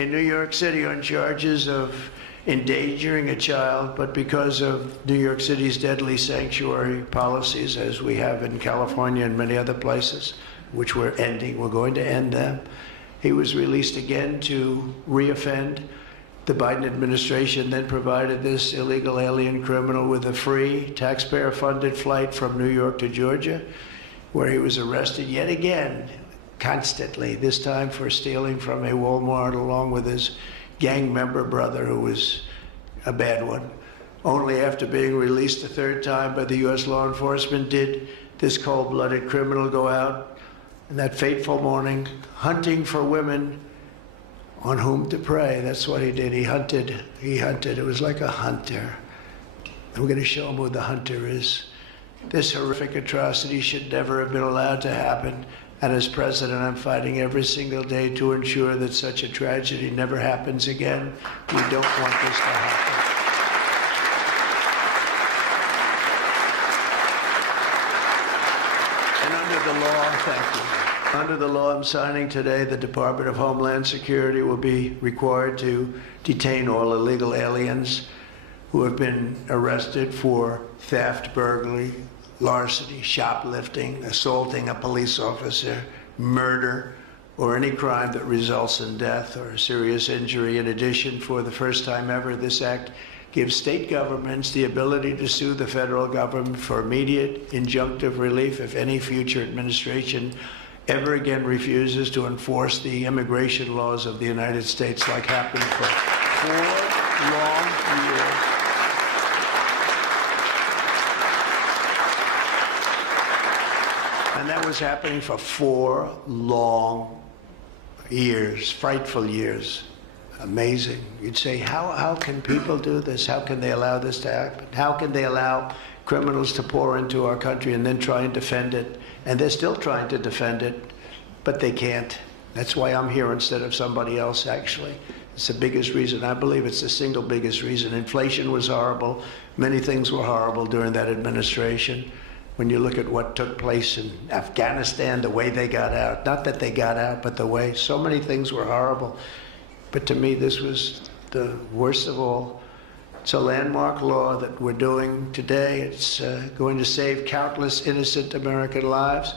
in New York City on charges of endangering a child, but because of New York City's deadly sanctuary policies, as we have in California and many other places, which we're going to end them, he was released again to reoffend. The Biden administration then provided this illegal alien criminal with a free, taxpayer-funded flight from New York to Georgia, where he was arrested yet again, constantly, this time for stealing from a Walmart along with his gang member brother, who was a bad one. Only after being released a third time by the U.S. law enforcement did this cold-blooded criminal go out in that fateful morning hunting for women on whom to prey. That's what he did. He hunted. It was like a hunter. I'm going to show him who the hunter is. This horrific atrocity should never have been allowed to happen. And as president, I'm fighting every single day to ensure that such a tragedy never happens again. We don't want this to happen. And under the law, thank you. Under the law I'm signing today, the Department of Homeland Security will be required to detain all illegal aliens who have been arrested for theft, burglary, larceny, shoplifting, assaulting a police officer, murder, or any crime that results in death or serious injury. In addition, for the first time ever, this act gives state governments the ability to sue the federal government for immediate injunctive relief if any future administration ever again refuses to enforce the immigration laws of the United States, like happened for 4 long years. And that was happening for 4 long years, frightful years. Amazing. You'd say, how can people do this? How can they allow this to happen? How can they allow criminals to pour into our country and then try and defend it? And they're still trying to defend it, but they can't. That's why I'm here instead of somebody else, actually. It's the biggest reason. I believe it's the single biggest reason. Inflation was horrible. Many things were horrible during that administration. When you look at what took place in Afghanistan, the way they got out, not that they got out, but the way, so many things were horrible. But to me, this was the worst of all. It's a landmark law that we're doing today. It's going to save countless innocent American lives.